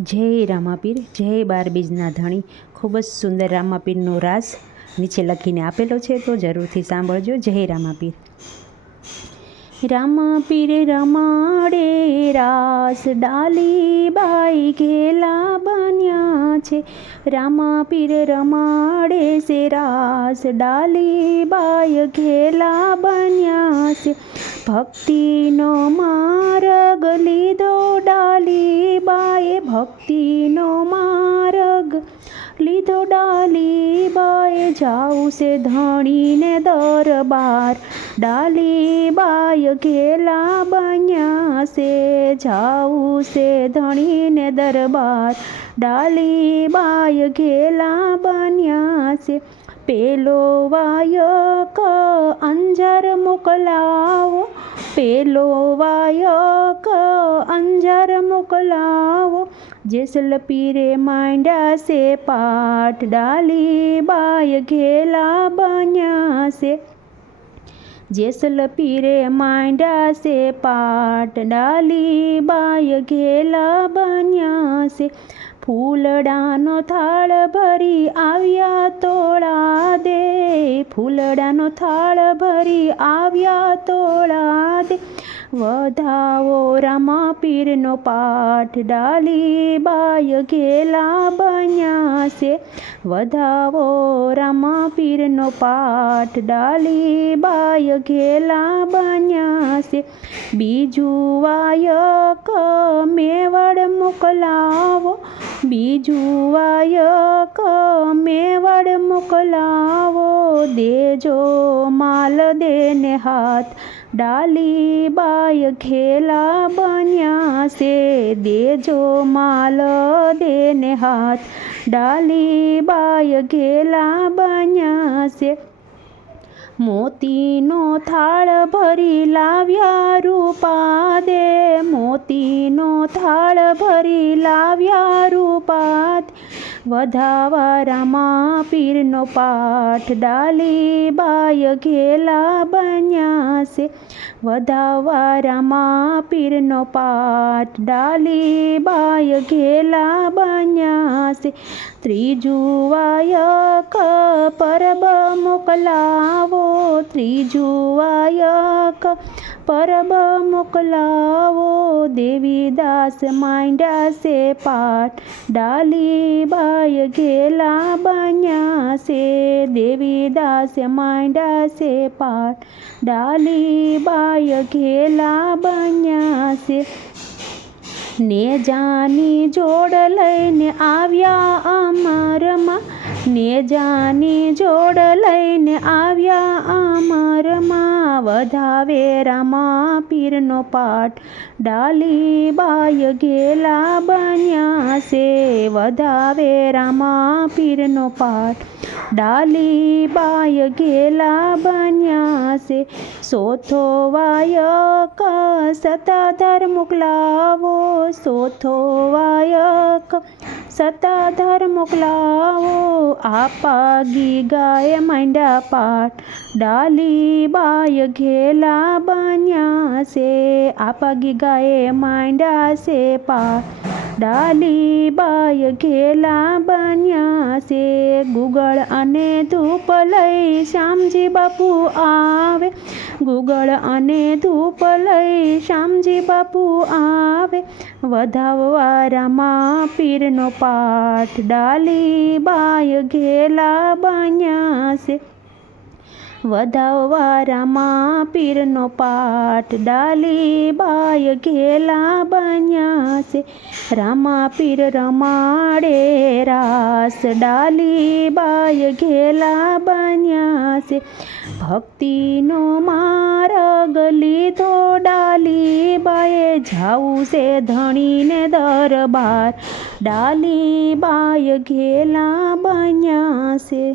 જય રામાપીર, જય બાર બીજના ધણી. ખૂબ જ સુંદર રામાપીરનો રાસ નીચે લખીને આપેલો છે, તો જરૂરથી સાંભળજો. જય રામાપીર. રામાપીર રમાડે રાસ ડાલી બાઈ ઘેલા બન્યા છે. રામાપીર રમાડે છે રાસ ડાલી બાઈ ઘેલા બન્યા છે. ભક્તિનો માર્ગ લીધો ડાલી બાએ ભક્તિનો માર્ગ લીધો ડાલી બાએ જાવું છે ધણીને દરબાર. ડાલી બાય ઘેલા બન્યા છે જાઉં છે ધણીને દરબાર. ડાલી બાય ઘેલા બન્યા છે પેલો વાયક અંજાર મોકલાવો પેલો વાયક અંજાર મોકલાવો. જેસલ પીરે માંડ્યા છે પાઠ ડાલી બાય ઘેલા બન્યા છે જેસલ પીરે માંડ્યા છે પાટ ડાલી બાય ઘેલા બન્યા છે ફૂલડાનો થાળ ભરી આવ્યા તોળા દે ફૂલડાનો થાળ ભરી આવ્યા તોળા દે વધાવો રામા પીરનો પાઠ ડાલી બાય ઘેલા બન્યા છે. વધાવો રામા પીરનો પાઠ ડાલી બાય ઘેલા બન્યા છે. બીજું વાયક મોકલાવો. બીજું વાયક મેવડ મોકલાવો. દેજો માલ દેને હાથ. ડાલી બાય ઘેલા બન્યા છે. દેજો માલ દેને હાથ. ડાલી બાય ઘેલા બન્યા છે. મોતીનો થાળ ભરી લાવ્યા રૂપા દે મોતીનો થાળ ભરી લાવ્યા રૂપાત. વધાવા રામા પીરનો પાઠ ડાલી બાય ઘેલા બન્યા છે. વધાવા રામા પીરનો પાઠ ડાલી બાય ઘેલા બન્યા છે. ત્રીજું વાયક પરબ મોકલાવો. ત્રીજું વાયક પરબ મોકલાવો. દેવીદાસ માંડ્યા છે પાઠ. ડાલી બાય ઘેલા બન્યા છે દેવીદાસ માંડ્યા છે પાઠ. ડાલી બાય ઘેલા બન્યા છે ને જાની જોડ લઈને આવ્યા અમારમાં. ને જાની જોડ લઈને આવ્યા અમરમાં વધાવે રામા પીરનો પાઠ. ડાલી બાય ગેલા બન્યા છે. વધાવે રામા પીરનો પાઠ. ડાલી બાય ગેલા બન્યા છે. સોથો વાયક સતાધાર મોકલાવો, સોથો વાયક. સતાધાર મોકલાવો, આપાગી ગાય માંડ્યા પાઠ. ડાલી બાય ઘેલા બન્યા છે, આપાગી ગાય માંડ્યા છે પાઠ. ડાલી બાય ઘેલા બન્યા છે. ગુગળ અને ધૂપ લઈ શ્યામજી બાપુ આવે. ગુગળ અને ધૂપ લઈ શ્યામજી બાપુ આવે. વધાવવારામાં પીરનો પાઠ ડાલી બાય ઘેલા બન્યા છે. વધાવવા રામા પીરનો પાઠ ડાલી બાય ઘેલા બન્યા છે. રામા પીર રમાડે રાસ ડાલી બાય ઘેલા બન્યા છે. ભક્તિનો માર્ગ લીધો ડાલી બાએ જાવું છે ધણીને દરબાર. ડાલી બાય ઘેલા બન્યા છે.